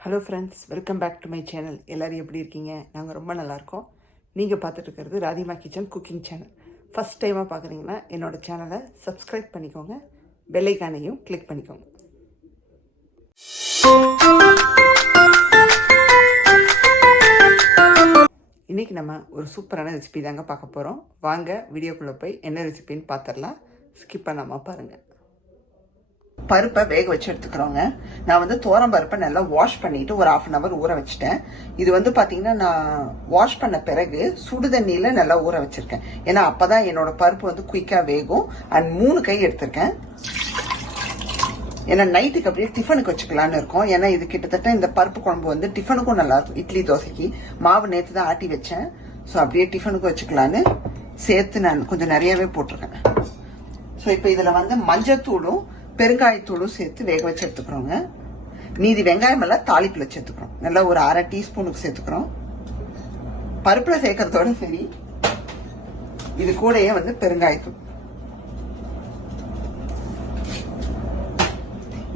Hello friends, welcome back to my channel. எல்லோரும் எப்படி இருக்கீங்க? நாங்கள் ரொம்ப நல்லாயிருக்கோம். நீங்கள் பார்த்துட்டு இருக்கிறது Radhima kitchen cooking channel. First டைமாக பார்க்குறீங்கன்னா என்னோடய சேனலை சப்ஸ்கிரைப் பண்ணிக்கோங்க, பெல் ஐகானையும் கிளிக் பண்ணிக்கோங்க. இன்றைக்கி நம்ம ஒரு சூப்பரான ரெசிபி தாங்க பார்க்க போகிறோம். வாங்க வீடியோக்குள்ளே போய் என்ன ரெசிபின்னு பார்த்துடலாம். ஸ்கிப் பண்ணாமல் பாருங்கள். பருப்பை வேக வச்சு எடுத்துக்கிறோங்க. நான் வந்து தோரம் பருப்பை நல்லா வாஷ் பண்ணிட்டு ஒரு 1/2 hour ஊற வச்சுட்டேன். இது வந்து பாத்தீங்கன்னா நான் வாஷ் பண்ண பிறகு சுடு தண்ணியில நல்லா ஊற வச்சிருக்கேன். ஏன்னா அப்பதான் என்னோட பருப்பு வந்து குயிக்கா வேகும். அண்ட் 3 கை எடுத்திருக்கேன். ஏன்னா நைட்டுக்கு அப்படியே டிஃபனுக்கு வச்சுக்கலான்னு இருக்கும். ஏன்னா இது கிட்டத்தட்ட இந்த பருப்பு குழம்பு வந்து டிஃபனுக்கும் நல்லா இருக்கும். இட்லி தோசைக்கு மாவு நேற்று தான் ஆட்டி வச்சேன். ஸோ அப்படியே டிஃபனுக்கு வச்சுக்கலான்னு சேர்த்து நான் கொஞ்சம் நிறையவே போட்டிருக்கேன். ஸோ இப்போ இதுல வந்து மஞ்சத்தூளும் பெருங்காயத்தூளும் சேர்த்து வேக வச்சு எடுத்துக்கிறோங்க. மீதி வெங்காயம் எல்லாம் தாளிப்புல சேர்த்துக்கிறோம். நல்லா ஒரு 1/2 டீஸ்பூனுக்கு சேர்த்துக்கிறோம். பருப்புல சேர்க்கறதோட சரி, இது கூடயே வந்து பெருங்காயத்தூள்.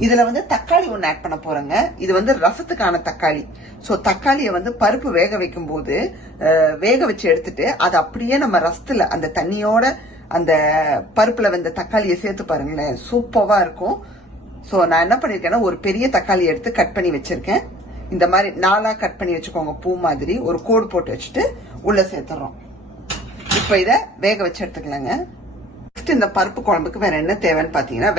இதுல வந்து தக்காளி ஒன்று ஆட் பண்ண போறேங்க. இது வந்து ரசத்துக்கான தக்காளி. ஸோ தக்காளியை வந்து பருப்பு வேக வைக்கும் போது வேக வச்சு எடுத்துட்டு அது அப்படியே நம்ம ரசத்துல அந்த தண்ணியோட அந்த பருப்புல வெந்த தக்காளியை சேர்த்து பாருங்களேன், சூப்பரா இருக்கும். ஸோ நான் என்ன பண்ணிருக்கேன்னா ஒரு பெரிய தக்காளி எடுத்து கட் பண்ணி வச்சிருக்கேன். இந்த மாதிரி 4ஆ கட் பண்ணி வச்சுக்கோங்க, பூ மாதிரி ஒரு கோடு போட்டு வச்சுட்டு உள்ள சேர்த்துறோம். இப்போ இதை வேக வச்சு எடுத்துக்கலாங்க. நெக்ஸ்ட் இந்த பருப்பு குழம்புக்கு வேற என்ன தேவைன்னு பாத்தீங்கன்னா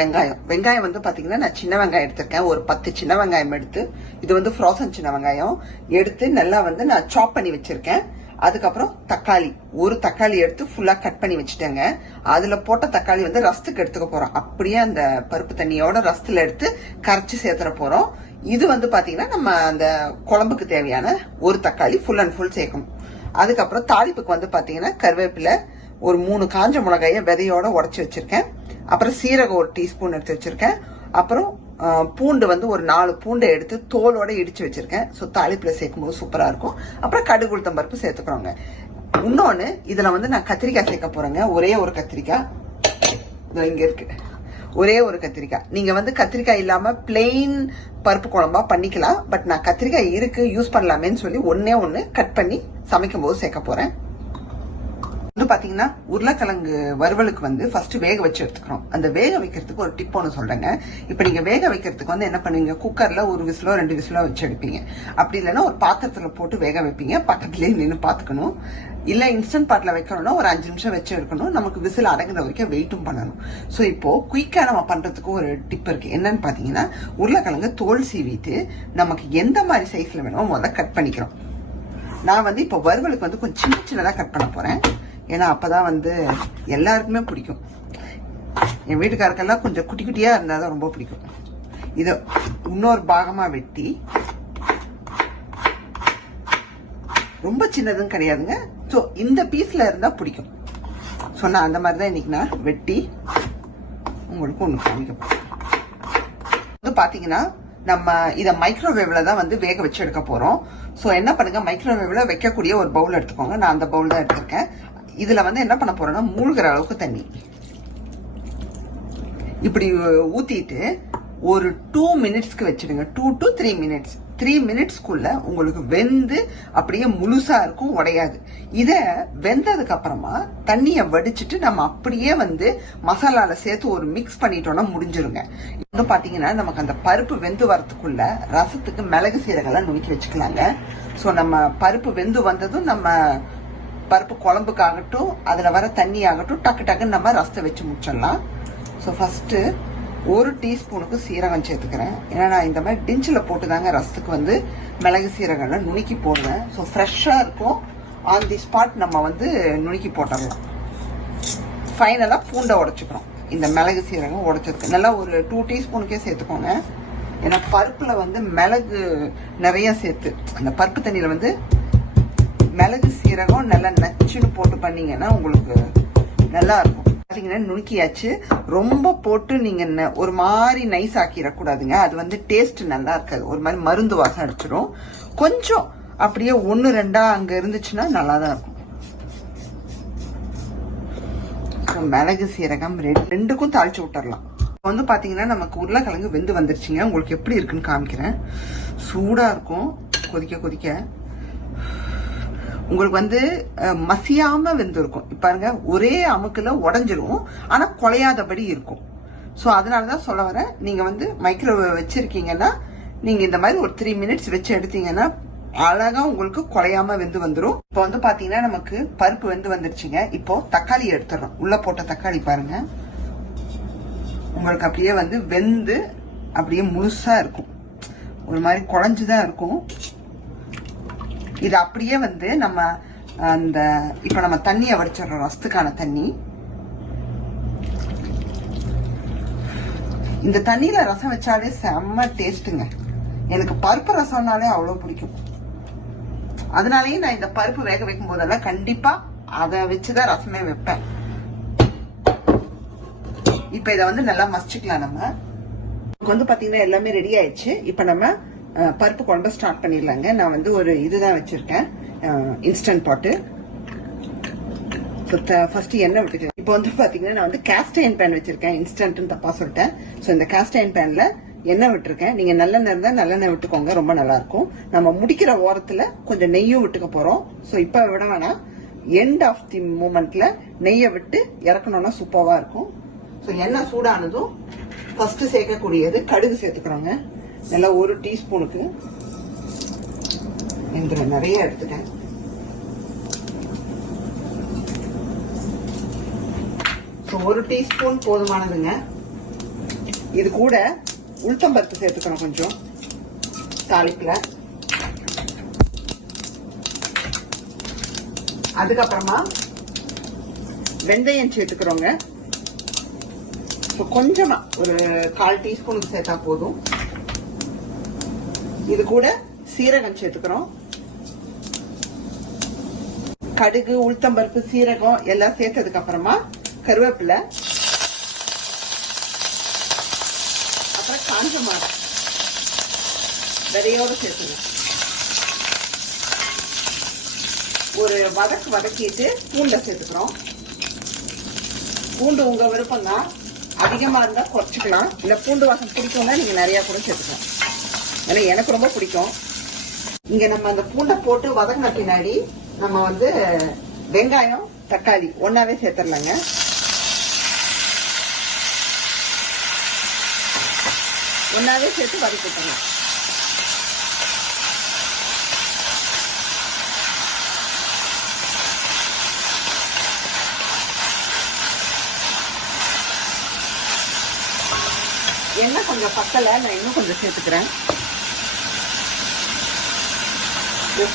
வெங்காயம் வந்து பாத்தீங்கன்னா நான் சின்ன வெங்காயம் எடுத்திருக்கேன். ஒரு 10 சின்ன வெங்காயம் எடுத்து, இது வந்து ஃப்ரோசன் சின்ன வெங்காயம் எடுத்து நல்லா வந்து நான் சாப் பண்ணி வச்சிருக்கேன். அதுக்கப்புறம் தக்காளி, ஒரு தக்காளி எடுத்து ஃபுல்லா கட் பண்ணி வச்சுட்டேங்க. அதுல போட்ட தக்காளி வந்து ரசத்துக்கு எடுத்துக்க போறோம். அப்படியே அந்த பருப்பு தண்ணியோட ரசத்துல எடுத்து கரைச்சி சேர்த்துற போறோம். இது வந்து பாத்தீங்கன்னா நம்ம அந்த குழம்புக்கு தேவையான ஒரு தக்காளி ஃபுல் அண்ட் ஃபுல் சேர்க்கணும். அதுக்கப்புறம் தாளிப்புக்கு வந்து பாத்தீங்கன்னா கருவேப்பிலை, ஒரு 3 காஞ்ச மிளகாய விதையோட உடச்சி வச்சிருக்கேன். அப்புறம் சீரகம் ஒரு டீஸ்பூன் எடுத்து வச்சிருக்கேன். அப்புறம் பூண்டு வந்து ஒரு 4 பூண்டை எடுத்து தோலோட இடிச்சு வச்சிருக்கேன். ஸோ தாளிப்புல சேர்க்கும் போது சூப்பரா இருக்கும். அப்புறம் கடுகு உளுத்தம் பருப்பு சேர்த்துக்கிறோங்க. இன்னொன்னு இதுல வந்து நான் கத்திரிக்காய் சேர்க்க போறேங்க. ஒரே ஒரு கத்திரிக்காய் இங்க இருக்கு, ஒரே ஒரு கத்திரிக்காய். நீங்க வந்து கத்திரிக்காய் இல்லாம பிளெயின் பருப்பு குழம்பா பண்ணிக்கலாம். பட் நான் கத்திரிக்காய் இருக்கு யூஸ் பண்ணலாமேன்னு சொல்லி ஒண்ணு கட் பண்ணி சமைக்கும் போது சேர்க்க போறேன். வந்து பாத்தீங்கன்னா உருளைக்கிழங்கு வறுவலுக்கு வந்து ஃபர்ஸ்ட் வேக வச்சு எடுத்துக்கிறோம். அந்த வேக வைக்கிறதுக்கு ஒரு டிப் ஒன்று சொல்றேங்க. இப்ப நீங்க வேக வைக்கிறதுக்கு வந்து என்ன பண்ணுவீங்க, குக்கர்ல ஒரு விசிலோ 2 விசிலோ வச்சு எடுப்பீங்க. அப்படி இல்லைன்னா ஒரு பாத்திரத்துல போட்டு வேக வைப்பீங்க. பக்கத்துலயே நின்று பாத்துக்கணும். இல்ல இன்ஸ்டன்ட் பாட்ல வைக்கணும்னா ஒரு 5 நிமிஷம் வச்சு எடுக்கணும். நமக்கு விசில் அடங்குற வரைக்கும் வெயிட்டும் பண்ணணும். ஸோ இப்போ குயிக்கா நம்ம பண்றதுக்கு ஒரு டிப் இருக்கு. என்னன்னு பாத்தீங்கன்னா உருளைக்கிழங்கு தோல் சீவிட்டு நமக்கு எந்த மாதிரி சைஸ்ல வேணுமோ முதல்ல கட் பண்ணிக்கிறோம். நான் வந்து இப்போ வறுவலுக்கு வந்து கொஞ்சம் சின்னதா கட் பண்ண போறேன். ஏன்னா அப்பதான் வந்து எல்லாருக்குமே பிடிக்கும். என் வீட்டுக்காரருக்கெல்லாம் கொஞ்சம் குட்டி குட்டியா இருந்தாதான் ரொம்ப பிடிக்கும். இத இன்னொரு பாகமா வெட்டி, ரொம்ப சின்னதும் கிடையாதுங்க. ஸோ இந்த பீஸ்ல இருந்தா பிடிக்கும். ஸோ நான் அந்த மாதிரி தான் இன்னைக்கு நான் வெட்டி உங்களுக்கு ஒன்று காமிக்க போறேன். வந்து பாத்தீங்கன்னா நம்ம இதை மைக்ரோவேவ்ல தான் வந்து வேக வச்சு எடுக்க போறோம். ஸோ என்ன பண்ணுங்க, மைக்ரோவேவ்ல வைக்கக்கூடிய ஒரு பவுல் எடுத்துக்கோங்க. நான் அந்த பவுல் தான் எடுத்திருக்கேன். இதுல வந்து என்ன பண்ண போறோம்னா மூழ்கிற அளவுக்கு தண்ணி இப்படி ஊத்திட்டு ஒரு 2 மினிட்ஸ்க்கு வச்சிடுங்க. 2 to 3 மினிட்ஸ். 3 மினிட்ஸ்க்குள்ள உங்களுக்கு வெந்து அப்படியே முழுசா இருக்கும், உடையாது. இத வெந்ததுக்கு அப்புறமா தண்ணிய வடிச்சிட்டு நம்ம அப்படியே வந்து மசாலால சேர்த்து ஒரு மிக்ஸ் பண்ணிட்டோம்னா முடிஞ்சிருங்க. இன்னும் பாத்தீங்கன்னா நமக்கு அந்த பருப்பு வெந்து வரதுக்குள்ள ரசத்துக்கு மிளகு சீரகெல்லாம் நுணுக்கி வச்சுக்கலாங்க. ஸோ நம்ம பருப்பு வெந்து வந்ததும் நம்ம பருப்பு குழம்புக்காகட்டும் அதுல வர தண்ணி ஆகட்டும் டக்கு டக்குன்னு நம்ம ரசத்தை வச்சு முடிச்சிடலாம். ஸோ ஃபர்ஸ்ட் 1 டீஸ்பூனுக்கு சீரகம் சேர்த்துக்கிறேன். ஏன்னா நான் இந்த மாதிரி டிஞ்சில் போட்டு தாங்க ரசத்துக்கு வந்து மிளகு சீரகம்லாம் நுணுக்கி போடுவேன். ஸோ ஃப்ரெஷ்ஷாக இருக்கும். ஆன் தி ஸ்பாட் நம்ம வந்து நுணுக்கி போட்டுடலாம். ஃபைனலாக பூண்டை உடைச்சிக்கிறோம். இந்த மிளகு சீரகம் உடைச்சிருக்கு நல்லா ஒரு 2 டீஸ்பூனுக்கே சேர்த்துக்கோங்க. ஏன்னா பருப்புல வந்து மிளகு நிறைய சேர்த்து அந்த பருப்பு தண்ணியில வந்து மிளகு சீரகம் நல்லா நச்சுன்னு போட்டு பண்ணீங்கன்னா உங்களுக்கு நல்லா இருக்கும். பாத்தீங்கன்னா நுணுக்கியாச்சு. ரொம்ப போட்டு நீங்க ஒரு மாதிரி நைஸ் ஆக்கிடக்கூடாதுங்க. அது வந்து டேஸ்ட் நல்லா இருக்காது, ஒரு மாதிரி மருந்து வாசம் அடிச்சிடும். கொஞ்சம் அப்படியே 1 2 அங்க இருந்துச்சுன்னா நல்லா தான் இருக்கும். மிளகு சீரகம் ரெண்டுக்கும் தாளிச்சு விட்டுறலாம். வந்து பாத்தீங்கன்னா நமக்கு உருளைக்கிழங்கு வெந்து வந்துருச்சுங்க. உங்களுக்கு எப்படி இருக்குன்னு காமிக்கிறேன். சூடா இருக்கும். கொதிக்க கொதிக்க உங்களுக்கு வந்து மசியாம வெந்திருக்கும். பாருங்க, ஒரே அமுக்குல உடஞ்சிரும், ஆனா குலையாதபடி இருக்கும். ஸோ அதனாலதான் சொல்ல வரேன், நீங்க வந்து மைக்ரோவேவ் வச்சிருக்கீங்கன்னா நீங்க இந்த மாதிரி ஒரு 3 மினிட்ஸ் வச்சு எடுத்தீங்கன்னா அழகா உங்களுக்கு குலையாம வெந்து வந்துடும். இப்போ வந்து பாத்தீங்கன்னா நமக்கு பருப்பு வெந்து வந்துருச்சுங்க. இப்போ தக்காளி எடுத்துடுறோம். உள்ள போட்ட தக்காளி பாருங்க, உங்களுக்கு அப்படியே வந்து வெந்து அப்படியே முழுசா இருக்கும், ஒரு மாதிரி குழஞ்சுதான் இருக்கும். இது அப்படியே வந்து நம்ம அந்த இப்ப நம்ம தண்ணியை வடிச்சிடறோம், ரசத்துக்கான தண்ணி. இந்த தண்ணியில ரசம் வச்சாலே செம்ம டேஸ்ட்டுங்க. எனக்கு பருப்பு ரசம்னாலே அவ்வளவு பிடிக்கும். அதனாலயே நான் இந்த பருப்பு வேக வைக்கும் போதெல்லாம் கண்டிப்பா அதை வச்சுதான் ரசமே வைப்பேன். இப்ப இதை வந்து நல்லா மசிச்சுக்கலாம். நம்ம வந்து பாத்தீங்கன்னா எல்லாமே ரெடி ஆயிடுச்சு. இப்ப நம்ம பருப்பு குழம்பு ஸ்டார்ட் பண்ணிடலாங்க. நான் வந்து ஒரு இதுதான் வச்சிருக்கேன், இன்ஸ்டன்ட் பாட்டு. ஃபர்ஸ்ட் எண்ணெய் விட்டுக்கலாம். இப்போ வந்து பாத்தீங்கன்னா நான் வந்து கேஸ்ட் அயர்ன் பேன் வச்சிருக்கேன். இன்ஸ்டன்ட்னு தப்பா சொல்லிட்டேன். ஸோ இந்த கேஸ்ட் அயர்ன் பேன்ல எண்ணெய் விட்டுருக்கேன். நீங்க நல்லெண்ணெய் இருந்தா நல்லெண்ணெய் விட்டுக்கோங்க, ரொம்ப நல்லா இருக்கும். நம்ம முடிக்கிற ஓரத்துல கொஞ்சம் நெய்யும் விட்டுக்க போறோம். ஸோ இப்ப விட வேணாம், எண்ட் ஆஃப் தி மூமெண்ட்ல நெய்யை விட்டு இறக்கணும்னா சூப்பரா இருக்கும். ஸோ எண்ணெய் சூடானதும் ஃபர்ஸ்ட் சேர்க்கக்கூடியது கடுகு சேர்த்துக்கிறோங்க. நல்லா 1 டீஸ்பூனுக்கு நிறைய எடுத்துட்டேன். ஸோ 1 டீஸ்பூன் போதுமானதுங்க. இது கூட உளுத்தம்பருப்பு சேர்த்துக்கணும் கொஞ்சம் தாளிப்புல. அதுக்கப்புறமா வெந்தயம் சேர்த்துக்கிறோங்க. கொஞ்சமா ஒரு 1/4 டீஸ்பூனுக்கு சேர்த்தா போதும். இது கூட சீரகம் சேர்த்துக்கிறோம். கடுகு, உளுத்தம்பருப்பு, சீரகம் எல்லாம் சேர்த்ததுக்கு அப்புறமா கருவேப்பிலை, அப்புறம் காஞ்ச மிளகாய் விதையோடு சேர்த்துக்கணும். ஒரு வதக்கிட்டு பூண்டை சேர்த்துக்கிறோம். பூண்டு உங்க விருப்பம் தான், அதிகமா இருந்தா குறைச்சிக்கலாம். இல்ல பூண்டு வாசம் பிடிக்கும்னா நீங்க நிறைய கூட சேர்த்துக்கலாம். ஏன்னா எனக்கு ரொம்ப பிடிக்கும். இங்க நம்ம அந்த பூண்டை போட்டு வதங்கின பின்னாடி நம்ம வந்து வெங்காயம், தக்காளி ஒன்னாவே சேர்த்துடலாங்க. ஒன்னாவே சேர்த்து வதக்கிட்டோம். எண்ணெய் கொஞ்சம் பத்தல, நான் இன்னும் கொஞ்சம் சேர்த்துக்கிறேன்.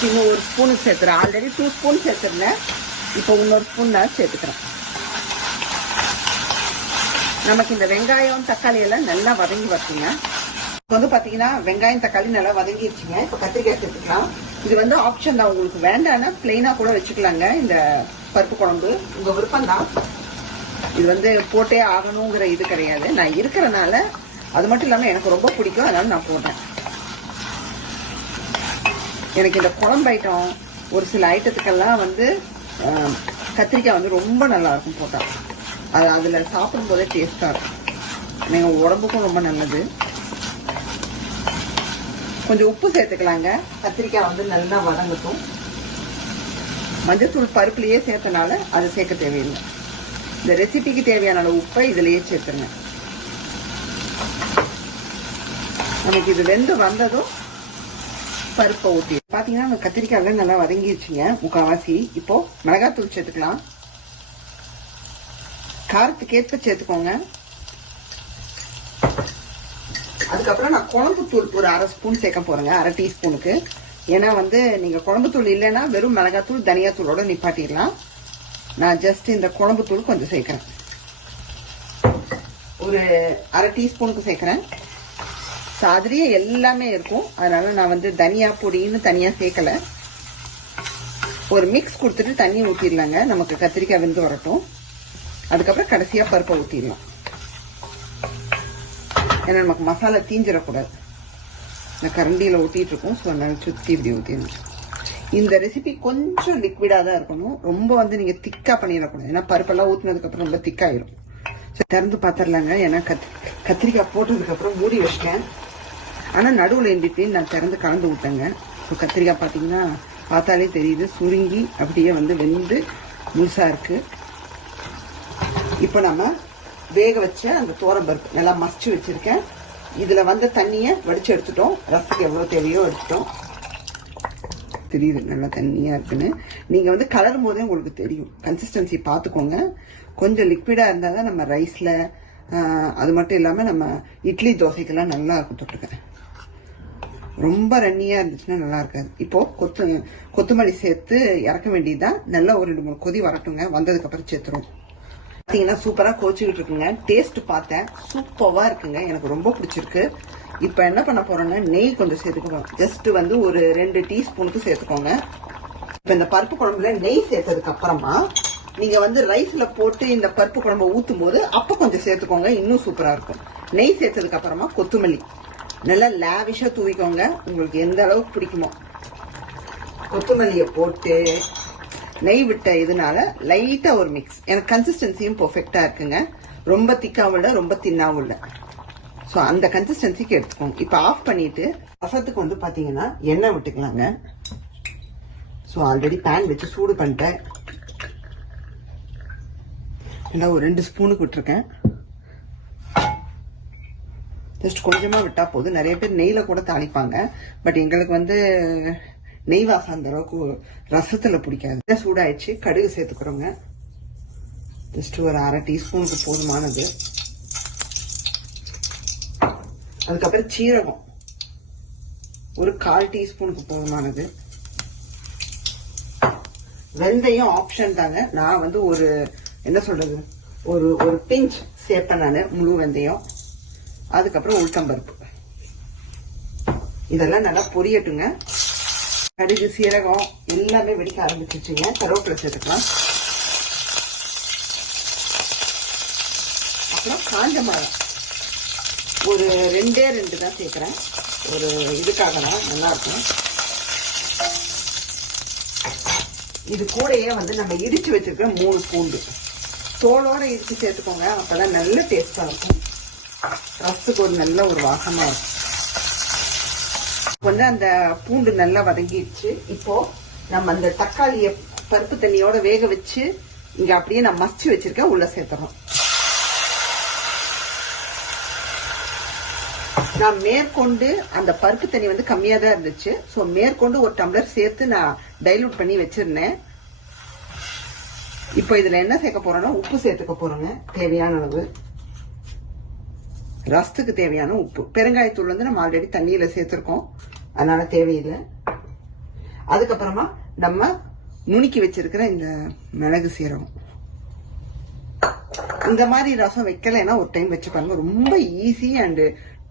இன்னும் 1 ஸ்பூனுக்கு சேர்த்துறேன். ஆல்ரெடி 2 ஸ்பூன் சேர்த்துருந்தேன், இப்போ இன்னொரு ஸ்பூன் நான் சேர்த்துக்கிறேன். நமக்கு இந்த வெங்காயம், தக்காளி எல்லாம் நல்லா வதங்கி வரட்டுங்க. இப்போ வந்து பாத்தீங்கன்னா வெங்காயம், தக்காளி நல்லா வதங்கிடுச்சுங்க. இப்போ கத்திரிக்காய் சேர்த்துக்கலாம். இது வந்து ஆப்ஷன் தான், உங்களுக்கு வேண்டாம்னா பிளெயினா கூட வச்சுக்கலாங்க. இந்த பருப்பு குழம்பு உங்க விருப்பம் தான். இது வந்து போட்டே ஆகணுங்கிற இது கிடையாது. நான் இருக்கிறனால, அது மட்டும் இல்லாம எனக்கு ரொம்ப பிடிக்கும், அதனால நான் போட்டேன். எனக்கு இந்த குழம்பு ஐட்டம், ஒரு சில ஐட்டத்துக்கெல்லாம் வந்து கத்திரிக்காய் வந்து ரொம்ப நல்லா இருக்கும் போட்டா. அது அதுல சாப்பிடும் போதே டேஸ்டா இருக்கும். நீங்க உடம்புக்கும் ரொம்ப நல்லது. கொஞ்சம் உப்பு சேர்த்துக்கலாங்க. கத்திரிக்காய் வந்து நல்லா வதங்கட்டும். மஞ்சத்தூள் பருப்புலயே சேர்த்தனால அது சேர்க்க தேவையில்லை. இந்த ரெசிபிக்கு தேவையான உப்பை இதுலயே சேர்த்துருங்க. நமக்கு இது வெந்து வந்ததும் பருப்பை ஊற்றி பாத்தீங்கன்னா கத்திரிக்காய் நல்லா வதங்கிடுச்சுங்க முக்காவாசி. இப்போ மிளகாத்தூள் சேர்த்துக்கலாம். காரத்துக்கு ஏற்ப சேர்த்துக்கோங்க. அதுக்கப்புறம் நான் குழம்பு தூள் ஒரு 1/2 ஸ்பூன் சேர்க்க போறேங்க, 1/2 டீஸ்பூனுக்கு. ஏன்னா வந்து நீங்க குழம்பு தூள் இல்லைன்னா வெறும் மிளகாத்தூள், தனியாத்தூளோட நிப்பாட்டிடலாம். நான் ஜஸ்ட் இந்த குழம்பு தூள் கொஞ்சம் சேர்க்கிறேன். ஒரு 1/2 டீஸ்பூனுக்கு சேர்க்கிறேன். அதுலயே எல்லாமே இருக்கும், அதனால நான் வந்து தனியா பொடின்னு தனியா சேர்க்கல. ஒரு மிக்ஸ் கொடுத்துட்டு தண்ணி ஊற்றிடலாங்க. நமக்கு கத்திரிக்காய் வெந்து வரட்டும். அதுக்கப்புறம் கடைசியா பருப்பை ஊற்றிடலாம். ஏன்னா நமக்கு மசாலா தீஞ்சிடக்கூடாது. இந்த கரண்டியில ஊற்றிட்டு இருக்கோம். ஸோ அதனால சுற்றி இப்படி ஊற்றிடணும். இந்த ரெசிபி கொஞ்சம் லிக்விடா தான் இருக்கணும், ரொம்ப வந்து நீங்க திக்கா பண்ணிடக்கூடாது. ஏன்னா பருப்பெல்லாம் ஊற்றினதுக்கு அப்புறம் ரொம்ப திக்காயிரும். திறந்து பாத்திரலாங்க. ஏன்னா கத்திரிக்காய் போட்டதுக்கு அப்புறம் மூடி வச்சிட்டேன். ஆனால் நடுவில் இருந்துட்டு நான் திறந்து கலந்து விட்டேங்க. ஸோ கத்திரிக்காய் பார்த்தீங்கன்னா பார்த்தாலே தெரியுது, சுருங்கி அப்படியே வந்து வெந்து முழுசாக இருக்குது. இப்போ நம்ம வேக வச்ச அந்த பருப்பு நல்லா மசிச்சு வச்சுருக்கேன். இதில் வந்த தண்ணியை வடித்து எடுத்துட்டோம். ரசத்துக்கு எவ்வளோ தேவையோ எடுத்துட்டோம். தெரியுது நல்லா தண்ணியாக இருக்குன்னு. நீங்கள் வந்து கலரும் போதே உங்களுக்கு தெரியும். கன்சிஸ்டன்சி பார்த்துக்கோங்க. கொஞ்சம் லிக்விடாக இருந்தால் தான் நம்ம ரைஸில், அது மட்டும் இல்லாமல் நம்ம இட்லி தோசைக்கெல்லாம் நல்லா இருக்கும் தொட்டுக்க. ரொம்ப ரன்னியாக இருந்துச்சுன்னா நல்லா இருக்காது. இப்போது கொத்தமல்லி சேர்த்து இறக்க வேண்டியதுதான். நல்லா ஒரு 2-3 கொதி வரட்டுங்க. வந்ததுக்கப்புறம் சேர்த்துரும். பார்த்தீங்கன்னா சூப்பராக கோச்சிக்கிட்டு இருக்குங்க. டேஸ்ட் பார்த்தேன், சூப்பராக இருக்குங்க. எனக்கு ரொம்ப பிடிச்சிருக்கு. இப்போ என்ன பண்ண போறோம்னா நெய் கொஞ்சம் சேர்த்துக்கணும். ஜஸ்ட் வந்து ஒரு 2 டீஸ்பூனுக்கு சேர்த்துக்கோங்க. இப்போ இந்த பருப்பு குழம்புல நெய் சேர்த்ததுக்கு அப்புறமா நீங்க வந்து ரைஸ்ல போட்டு இந்த பருப்பு குழம்பு ஊற்றும் போது அப்போ கொஞ்சம் சேர்த்துக்கோங்க, இன்னும் சூப்பரா இருக்கும். நெய் சேர்த்ததுக்கு அப்புறமா கொத்தமல்லி நல்லா லாவிஷா தூவிக்கோங்க. உங்களுக்கு எந்த அளவுக்கு பிடிக்குமோ கொத்தமல்லியை போட்டு நெய் விட்ட இதனால லைட்டா ஒரு மிக்ஸ். எனக்கு கன்சிஸ்டன்சியும் பெர்ஃபெக்டா இருக்குங்க. ரொம்ப திக்காவும் இல்லை, ரொம்ப தின்னாவும் இல்லை. ஸோ அந்த கன்சிஸ்டன்சிக்கு எடுத்துக்கோங்க. இப்போ ஆஃப் பண்ணிட்டு ரசத்துக்கு வந்து பார்த்தீங்கன்னா எண்ணெய் விட்டுக்கலாங்க. ஸோ ஆல்ரெடி பேன் வச்சு சூடு பண்ணிட்டேன். நல்லா ஒரு 2 ஸ்பூனுக்கு விட்டுருக்கேன். ஜஸ்ட் கொஞ்சமாக விட்டா போதும். நிறைய பேர் நெய்ல கூட தாளிப்பாங்க. பட் எங்களுக்கு வந்து நெய் வாசம் அந்த அளவுக்கு ரசத்துல பிடிக்காது. சூடாயிடுச்சு. கடுகு சேர்த்துக்கிறோங்க. ஜஸ்ட் ஒரு 1/2 டீஸ்பூனுக்கு போதுமானது. அதுக்கப்புறம் சீரகம் ஒரு 1/4 டீஸ்பூனுக்கு போதுமானது. வெந்தயம் ஆப்ஷன் தாங்க. நான் வந்து ஒரு என்ன சொல்றது ஒரு பிஞ்ச் சேர்ப்பேன் நான், முழு வெந்தயம். அதுக்கப்புறம் உளுத்தம்பருப்பு. இதெல்லாம் நல்லா பொரியட்டுங்க. கடுகு சீரகம் எல்லாமே வெடிக்க ஆரம்பிச்சிருச்சுங்க. கருவேப்பிலை சேர்த்துக்கலாம். அப்புறம் காஞ்ச மிளகாய் ஒரு 2 தான் சேர்க்குறேன். ஒரு இதுக்காக தான், நல்லா இருக்கும். இது கூடயே வந்து நம்ம இடிச்சு வச்சிருக்கிற 3 பூண்டு தோலோட இடிச்சு சேர்த்துக்கோங்க. அப்பதான் நல்ல டேஸ்டா இருக்கும். ரசத்துக்கு ஒரு நல்ல ஒரு வாசமா இருக்கும். வந்து அந்த பூண்டு நல்லா வதங்கிடுச்சு. இப்போ நம்ம அந்த தக்காளியை பருப்பு தண்ணியோட வேக வச்சு இங்க அப்படியே நான் மசிச்சு வச்சிருக்கேன், உள்ள சேர்த்துறோம். நான் மேற்கொண்டு அந்த பருப்பு தண்ணி வந்து கம்மியா தான் இருந்துச்சு. ஸோ மேற்கொண்டு ஒரு டம்ளர் சேர்த்து நான் டைலூட் பண்ணி வச்சிருந்தேன். இப்போ இதுல என்ன சேர்க்க போறோம்னா உப்பு சேர்த்துக்க போறோங்க, தேவையான அளவு. ரசத்துக்கு தேவையான உப்பு. பெருங்காயத்தூள் வந்து நம்ம ஆல்ரெடி தண்ணியில சேர்த்திருக்கோம், அதனால தேவையில்லை. அதுக்கப்புறமா நம்ம நுணுக்கி வச்சிருக்கிற இந்த மிளகு சீரகம். இந்த மாதிரி ரசம் வைக்கலைன்னா ஒரு டைம் வச்சு பாருங்க, ரொம்ப ஈஸி அண்ட்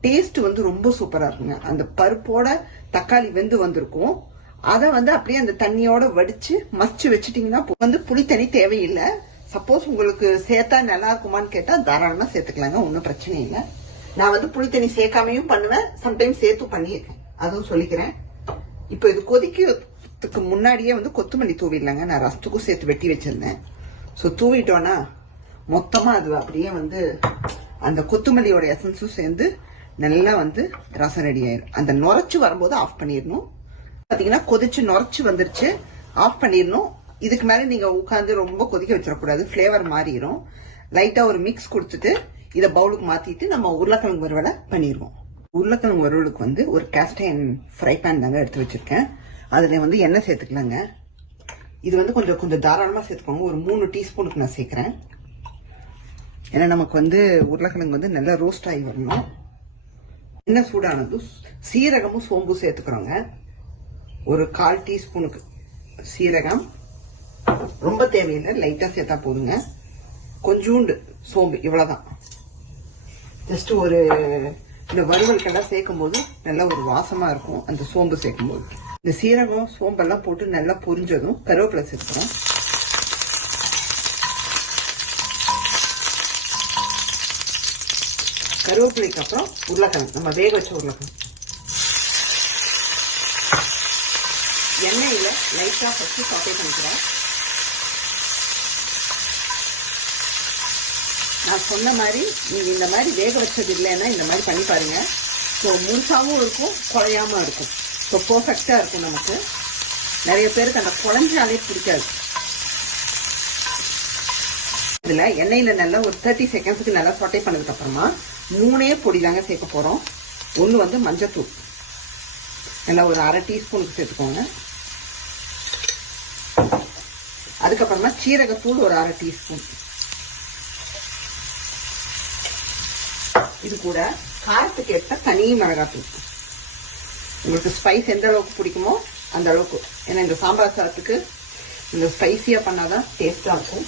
டேஸ்ட் வந்து ரொம்ப சூப்பரா இருக்குங்க. அந்த பருப்போட தக்காளி வெந்து வந்திருக்கும். அதை வந்து அப்படியே அந்த தண்ணியோட வடிச்சு மசிச்சு வச்சுட்டீங்கன்னா வந்து புளி தண்ணி தேவையில்லை. சப்போஸ் உங்களுக்கு சேர்த்தா நல்லா இருக்குமான்னு கேட்டா தாராளமா சேர்த்துக்கலாங்க, ஒன்றும் பிரச்சனை இல்லை. நான் வந்து புளி தண்ணி சேர்க்காமையும் பண்ணுவேன், சம்டைம்ஸ் சேர்த்து பண்ணியிருக்கேன், அதுவும் சொல்லிக்கிறேன். இப்போ இது கொதிக்கிறதுக்கு முன்னாடியே வந்து கொத்தமல்லி தூவிடலாங்க. நான் ரசத்துக்கும் சேர்த்து வெட்டி வச்சிருந்தேன். ஸோ தூவிட்டோன்னா மொத்தமா அது அப்படியே வந்து அந்த கொத்தமல்லியோட எசன்ஸும் சேர்ந்து நல்லா வந்து ரசம் ரெடி ஆயிடும். அந்த நுரைச்சு வரும்போது ஆஃப் பண்ணிடணும். பாத்தீங்கன்னா கொதிச்சு நுரைச்சு வந்துருச்சு, ஆஃப் பண்ணிடணும். இதுக்கு மேல நீங்க உட்காந்து ரொம்ப கொதிக்க வச்சிடக்கூடாது, பிளேவர் மாறிடும். லைட்டா ஒரு மிக்ஸ் கொடுத்துட்டு இதை பவுலுக்கு மாத்திட்டு நம்ம உருளைக்கிழங்கு வறுவலை பண்ணிடுவோம். உருளைக்கிழங்கு வறுவலுக்கு வந்து ஒரு கேஸ்ட் அயர்ன் ஃப்ரை பேன் தாங்க எடுத்து வச்சிருக்கேன். அதுல வந்து எண்ணெய் சேர்த்துக்கலாங்க. இது வந்து கொஞ்சம் கொஞ்சம் தாராளமா சேர்த்துக்கோங்க. ஒரு 3 டீஸ்பூனுக்கு நான் சேர்க்கிறேன். ஏன்னா நமக்கு வந்து உருளைக்கிழங்கு வந்து நல்லா ரோஸ்ட் ஆகி வரணும். எண்ணெய் சூடானது சீரகமும் சோம்பு சேர்த்துக்கிறோங்க. ஒரு 1/4 டீஸ்பூனுக்கு சீரகம், ரொம்ப தேவையில்லை, லைட்டா சேர்த்தா போதுங்க. கொஞ்சூண்டு சோம்பு, இவ்வளவுதான். ஜஸ்ட் ஒரு இந்த வறுவல்கெல்லாம் சேர்க்கும் போது நல்ல ஒரு வாசமா இருக்கும் அந்த சோம்பு சேர்க்கும் போது. இந்த சீரகம் சோம்பெல்லாம் போட்டு நல்லா பொரிஞ்சதும் கருவேப்பிலை சேர்க்கிறோம். கருவேப்பிலைக்கு அப்புறம் உருளைக்கிழங்கு, நம்ம வேக வச்ச உருளைக்கிழங்கு. எண்ணெயில லைட்டா ஃபர்ஸ்ட் சாட்டே பண்ணிக்கிறேன். நான் சொன்ன மாதிரி நீங்க இந்த மாதிரி வேக வச்சது இல்லைன்னா இந்த மாதிரி பண்ணி பாருங்க, ஸோ முழுசாகவும் இருக்கும், குழையாமல் இருக்கும். ஸோ பர்ஃபெக்டாக இருக்கும் நமக்கு. நிறைய பேருக்கு அந்த குழஞ்சாலே பிடிக்காது. இதில் எண்ணெயில் நல்லா ஒரு 30 செகண்ட்ஸுக்கு நல்லா சொட்டை பண்ணதுக்கப்புறமா 3 பொடி தாங்க சேர்க்க போகிறோம். ஒன்று வந்து மஞ்சத்தூள் நல்லா ஒரு 1/2 டீஸ்பூனுக்கு சேர்த்துக்கோங்க. அதுக்கப்புறமா சீரகத்தூள் ஒரு 1/2 டீஸ்பூன். இது கூட காரத்துக்கு ஏற்ற தனி மிளகாத்தூள். உங்களுக்கு ஸ்பைஸ் எந்த அளவுக்கு பிடிக்குமோ அந்த அளவுக்கு. ஏன்னா இந்த சாம்பார் சாதத்துக்கு இந்த ஸ்பைசியாக பண்ணாதான் டேஸ்டாக இருக்கும்.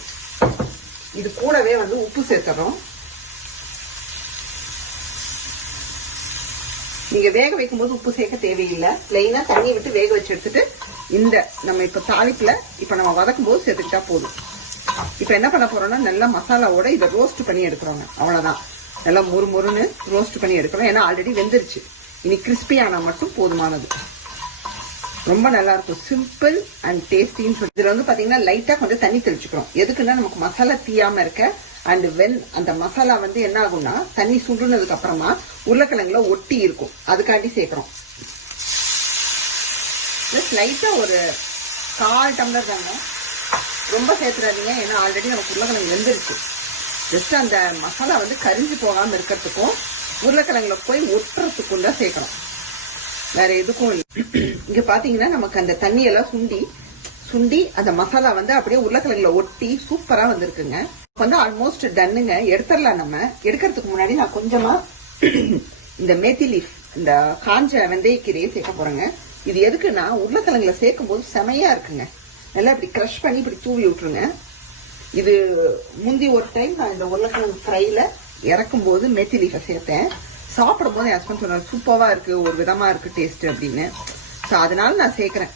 இது கூடவே வந்து உப்பு சேர்த்துறோம். நீங்க வேக வைக்கும் போது உப்பு சேர்க்க தேவையில்லை. பிளெயினா தண்ணி விட்டு வேக வச்சு எடுத்துட்டு இந்த நம்ம இப்ப தாளிப்புல இப்ப நம்ம வதக்கும் போது சேர்த்துக்கிட்டா போதும். இப்ப என்ன பண்ண போறோம்னா நல்லா மசாலாவோட இதை ரோஸ்ட் பண்ணி எடுக்கிறோங்க. அவ்வளவுதான். நல்லா முறுமுறுன்னு ரோஸ்ட் பண்ணி எடுக்கிறோம். ஏன்னா ஆல்ரெடி வெந்துருச்சு. இனி கிறிஸ்பி ஆனா மட்டும் போதுமானது. ரொம்ப நல்லா இருக்கும். சிம்பிள் அண்ட் டேஸ்டின்னு சொல்லி இதுல வந்து பாத்தீங்கன்னா லைட்டா கொஞ்சம் தண்ணி தெளிச்சுக்கிறோம். எதுக்குன்னா நமக்கு மசாலா தீயாம இருக்க. அண்ட் வென் அந்த மசாலா வந்து என்ன ஆகும்னா தண்ணி சுண்டுனதுக்கு அப்புறமா உருளைக்கிழங்குல ஒட்டி இருக்கும். அதுக்காண்டி சேர்க்கிறோம். லைட்டா ஒரு 1/4 டம்ளர் தாங்க, ரொம்ப சேர்த்துறாதீங்க. ஏன்னா ஆல்ரெடி நமக்கு உருளைக்கிழங்கு வெந்துருச்சு. ஜஸ்ட் அந்த மசாலா வந்து கரிஞ்சு போகாம இருக்கிறதுக்கும் உருளைக்கிழங்குல போய் ஒட்டுறதுக்கும் தான் சேர்க்கணும். வேற எதுக்கும் இல்லை. இங்க பாத்தீங்கன்னா நமக்கு அந்த தண்ணியெல்லாம் சுண்டி அந்த மசாலா வந்து அப்படியே உருளைக்கிழங்குல ஒட்டி சூப்பரா வந்திருக்குங்க. வந்து ஆல்மோஸ்ட் டன்னுங்க. எடுத்துடலாம். நம்ம எடுக்கிறதுக்கு முன்னாடி நான் கொஞ்சமா இந்த மேத்தி லீஃப், இந்த காஞ்ச வெந்தயக்கீரையை சேர்க்க போறேங்க. இது எதுக்குன்னா உருளைக்கிழங்குல சேர்க்கும் போது செமையா இருக்குங்க. நல்லா இப்படி கிரஷ் பண்ணி இப்படி தூவி விட்டுருங்க. இது முந்தி ஒரு டைம் நான் இந்த உருளைக்கிழங்கு ஃப்ரைல இறக்கும் போது மேத்தி லீஃபை சேர்த்தேன். சாப்பிடும் போது என் ஹஸ்பண்ட் சொன்னார் சூப்பரா இருக்கு, ஒரு விதமா இருக்கு டேஸ்ட் அப்படின்னு. ஸோ அதனால நான் சேர்க்கிறேன்.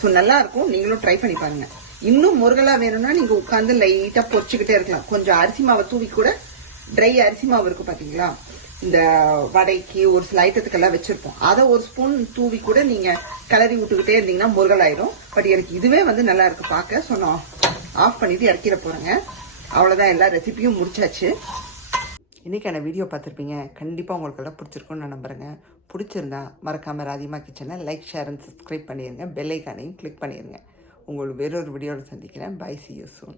ஸோ நல்லா இருக்கும். நீங்களும் ட்ரை பண்ணி பாருங்க. இன்னும் முருகலா வேணும்னா நீங்க உட்காந்து லைட்டா பொரிச்சுக்கிட்டே இருக்கலாம். கொஞ்சம் அரிசி மாவை தூவி கூட, ட்ரை அரிசி மாவு இருக்கு பாத்தீங்களா, இந்த வடைக்கு ஒரு சில ஐட்டத்துக்கெல்லாம் வச்சிருப்போம், அதை ஒரு ஸ்பூன் தூவி கூட நீங்க கிளறி விட்டுக்கிட்டே இருந்தீங்கன்னா முருகல் ஆயிரும். பட் எனக்கு இதுவே வந்து நல்லா இருக்கு பார்க்க. ஸோ நான் ஆஃப் பண்ணிட்டு இறக்கிட போறேங்க. அவ்வளவுதான், எல்லா ரெசிபியும் முடிச்சாச்சு. இன்னைக்கான வீடியோ பார்த்துருப்பீங்க. கண்டிப்பாக உங்களுக்கு எல்லாம் பிடிச்சிருக்குன்னு நான் நம்புறேங்க. பிடிச்சிருந்தா மறக்காம ராதிமா கிச்சனை லைக், ஷேர் அண்ட் சப்ஸ்கிரைப் பண்ணிடுங்க. பெல் ஐக்கானையும் கிளிக் பண்ணிடுங்க. உங்களை வேறொரு வீடியோவில் சந்திக்கிறேன். Bye, see you soon.